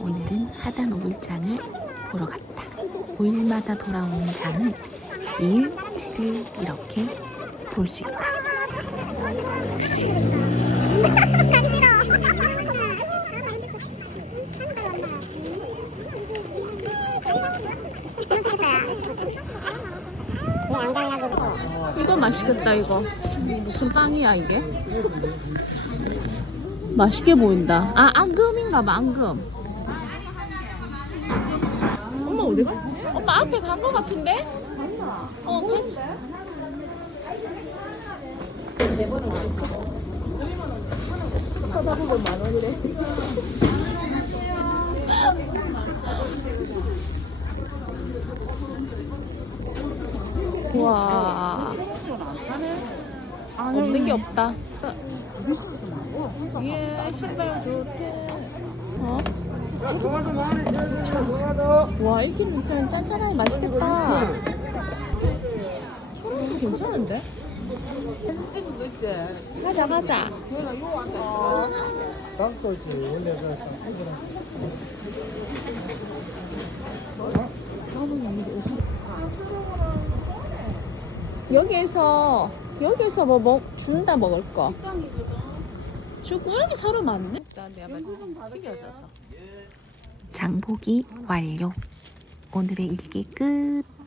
오늘은 하단 오일장을 보러 갔다. 5일마다 돌아오는 장은 2일, 7일 이렇게 볼 수 있다. 이거 맛있겠다 이거 무슨 빵이야 이게? 맛있게 보인다 아 앙금인가 봐 앙금 엄마 앞에 간 거 같은데? 어 가지 쳐다보고 만 원이래 와 없는 게 없다. 예, 신발 좋대. 어? 와, 이 렇게 괜찮 짠짠하게 맛있겠다. 천원도 괜찮은데? 가자, 가자. 여기에서 여기에서 뭐 먹, 준다 먹을 거. 저 고양이 사러 많네. 내가 튀겨져서. 장보기 완료. 오늘의 일기 끝.